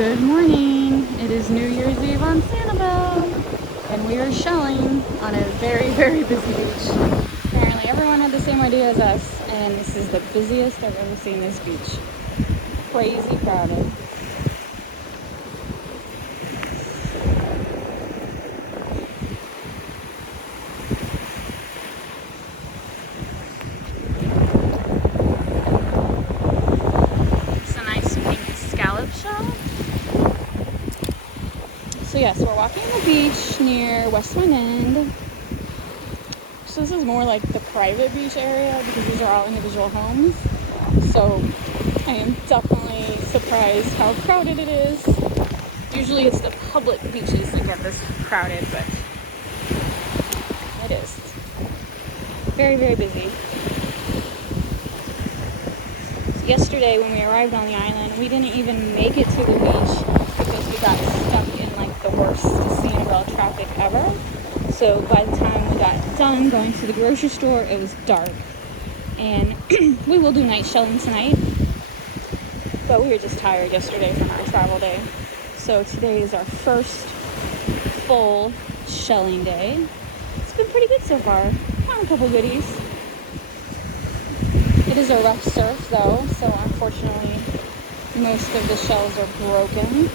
Good morning. It is New Year's Eve on Sanibel, and we are shelling on a very, very busy beach. Apparently everyone had the same idea as us, and this is the busiest I've ever seen this beach. Crazy crowded. It's a nice pink scallop shell. So yes, we're walking the beach near West Wind End. So this is more like the private beach area because these are all individual homes. So I am definitely surprised how crowded it is. Usually it's the public beaches that get this crowded, but it is very, very busy. So yesterday when we arrived on the island, we didn't even make it to the beach because we got stuck in like the worst Sanibel traffic ever. So by the time we got done going to the grocery store, it was dark. And we will do night shelling tonight, but we were just tired yesterday from our travel day. So today is our first full shelling day. It's been pretty good so far. Found a couple goodies. It is a rough surf though, so unfortunately most of the shells are broken.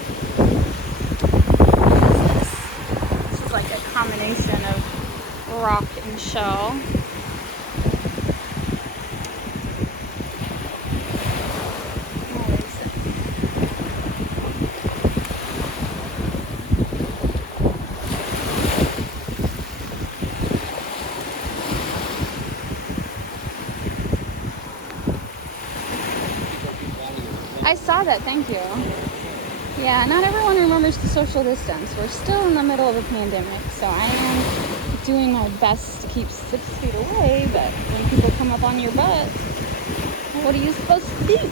What is this? This is like a combination of rock and shell. I saw that, thank you. Yeah, not everyone remembers to social distance. We're still in the middle of a pandemic, so I am doing my best to keep 6 feet away, but when people come up on your butt, what are you supposed to do?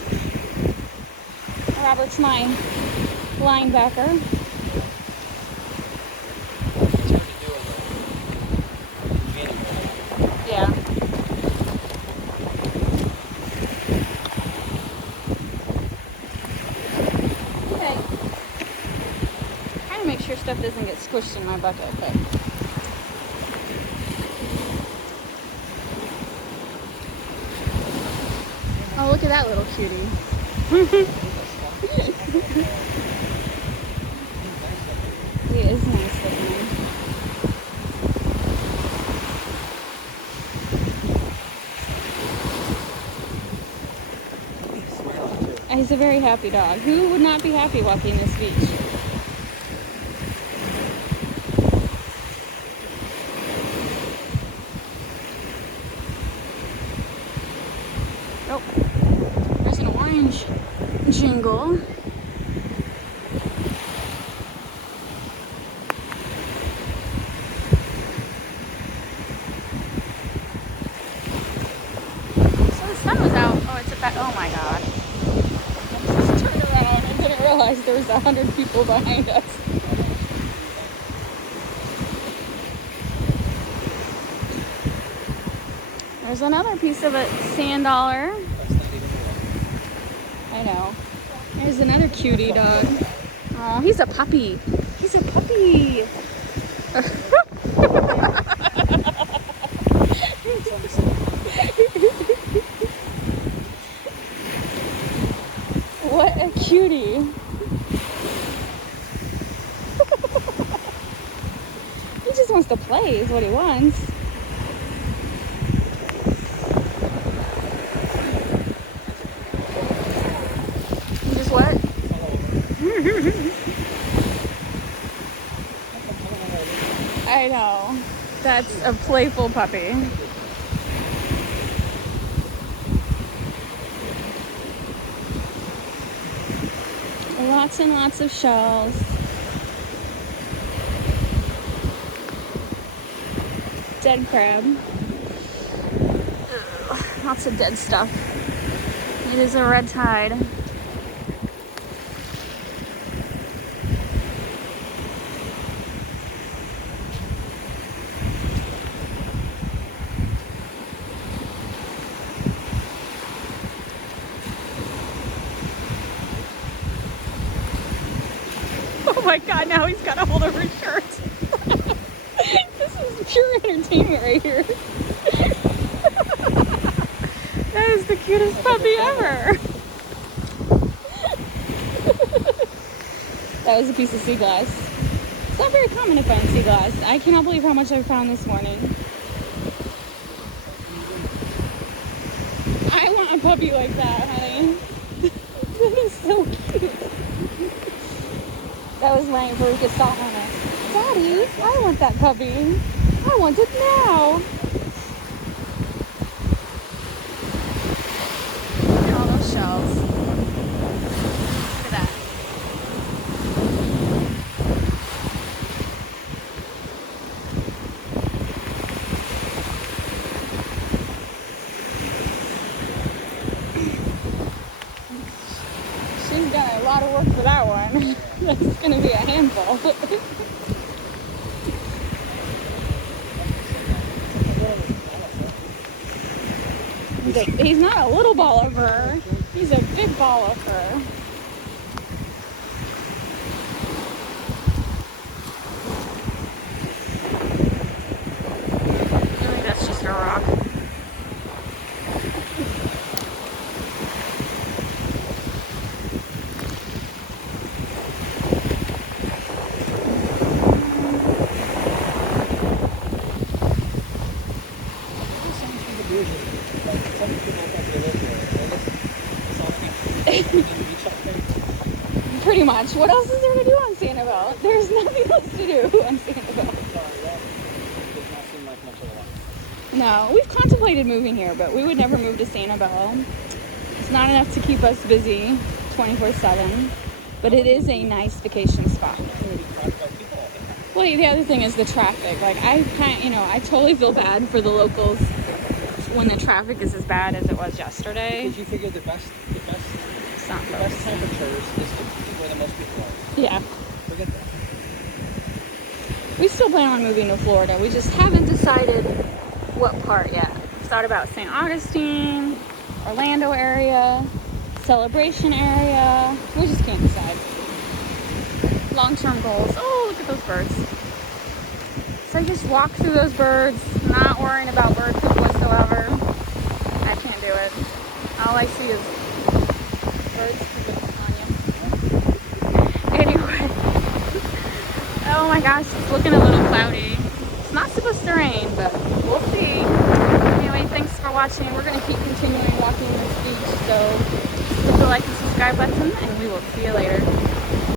Robert's my linebacker. Yeah. Make sure stuff doesn't get squished in my bucket, but oh, look at that little cutie. He is nice looking. He's a very happy dog. Who would not be happy walking this beach? Oh, there's an orange jingle. So the sun was out. Oh, it's about, oh my god. I just turned around and didn't realize there was 100 people behind us. There's another piece of a sand dollar. I know. There's another cutie dog. Oh, he's a puppy. He's a puppy. What a cutie. He just wants to play is what he wants. What? I know. That's a playful puppy. Lots and lots of shells. Dead crab. Ugh, lots of dead stuff. It is a red tide. my god, now he's got a hold of her shirt. This is pure entertainment right here. That is the cutest puppy ever. That was a piece of sea glass. It's not very common to find sea glass. I cannot believe how much I found this morning. I want a puppy like that, honey. That is so cute. That was right before we could stop on it. Daddy, I want that puppy. I want it now. Look at all those shells. Look at that. She's got a lot of work for that one. That's gonna be a handful. He's not a little ball of fur. He's a big ball of fur. I think that's just a rock. Pretty much. What else is there to do on Sanibel? There's nothing else to do on Sanibel. No, we've contemplated moving here, but we would never move to Sanibel. It's not enough to keep us busy 24/7, but it is a nice vacation spot. Well, the other thing is the traffic. Like, I totally feel bad for the locals when the traffic is as bad as it was yesterday. Because you figure the best temperatures is where the most people are. Yeah. Forget that. We still plan on moving to Florida. We just haven't decided what part yet. We've thought about St. Augustine, Orlando area, Celebration area. We just can't decide. Long-term goals. Oh, look at those birds. So I just walk through those birds, not worrying about bird poop whatsoever. I can't do it. All I see is birds pooping on you. Anyway. Oh my gosh, it's looking a little cloudy. It's not supposed to rain, but we'll see. Anyway, thanks for watching. We're going to keep continuing walking this beach, so hit the like and subscribe button, and we will see you later.